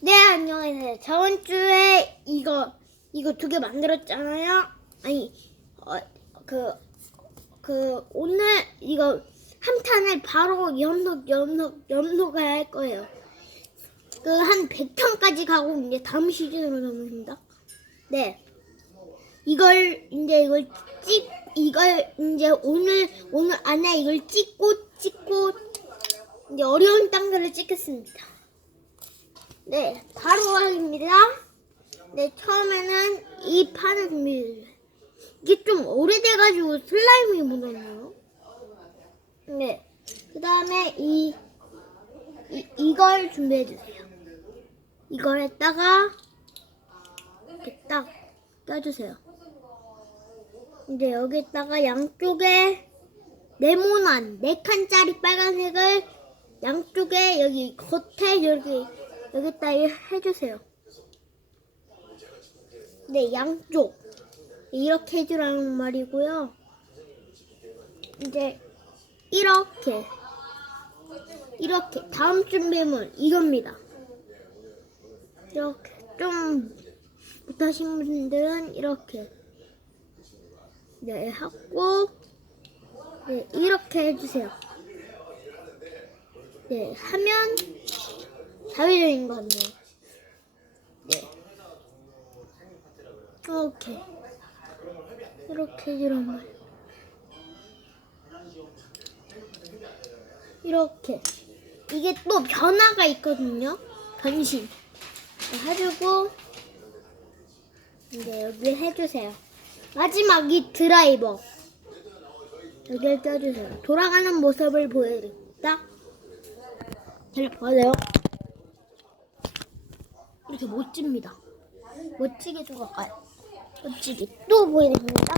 네, 안녕하세요. 저번 주에 이거, 이거 두 개 만들었잖아요. 아니, 어, 그, 그, 오늘 이거 한 탄을 바로 연속, 연속, 연속을 할 거예요. 그, 한 100탄까지 가고 이제 다음 시즌으로 넘어갑니다. 네. 이걸, 이제 이걸 찍, 이걸 이제 오늘, 오늘 안에 이걸 찍고, 찍고, 이제 어려운 단계를 찍겠습니다. 네, 바로 하겠습니다. 네, 처음에는 이 판을 준비해주세요. 이게 좀 오래돼가지고 슬라임이 묻었네요. 네, 그 다음에 이, 이, 이걸 준비해주세요. 이걸 했다가 이렇게 딱 껴주세요. 이제 여기다가 양쪽에 네모난 네 칸짜리 빨간색을 양쪽에 여기 겉에 여기 여기다 해주세요. 네, 양쪽 이렇게 해주라는 말이고요. 이제 이렇게 이렇게 다음 준비물 이겁니다. 이렇게 좀 못하신 분들은 이렇게 네 하고 네 이렇게 해주세요. 네 하면 자유적인 것 같네요. 네. 이렇게. 이렇게 해주란 말이에요. 이렇게. 이게 또 변화가 있거든요. 변신. 네, 해주고, 이제 여기 해주세요. 마지막 이 드라이버. 여기를 껴주세요. 돌아가는 모습을 보여드립니다. 잘 보세요. 이렇게 멋집니다. 멋지게 들어갈까요? 멋지게 또 보여드립니다.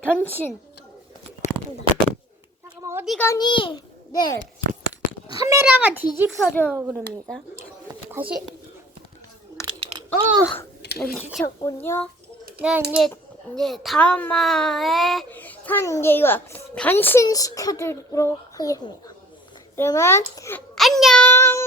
변신. 잠깐만 어디 가니? 네. 카메라가 뒤집혀져 그럽니다. 다시. 어, 여기 뒤쳤군요. 네, 이제 이제 다음화에 선 이제 이거 변신시켜드리도록 하겠습니다. 그러면 안녕.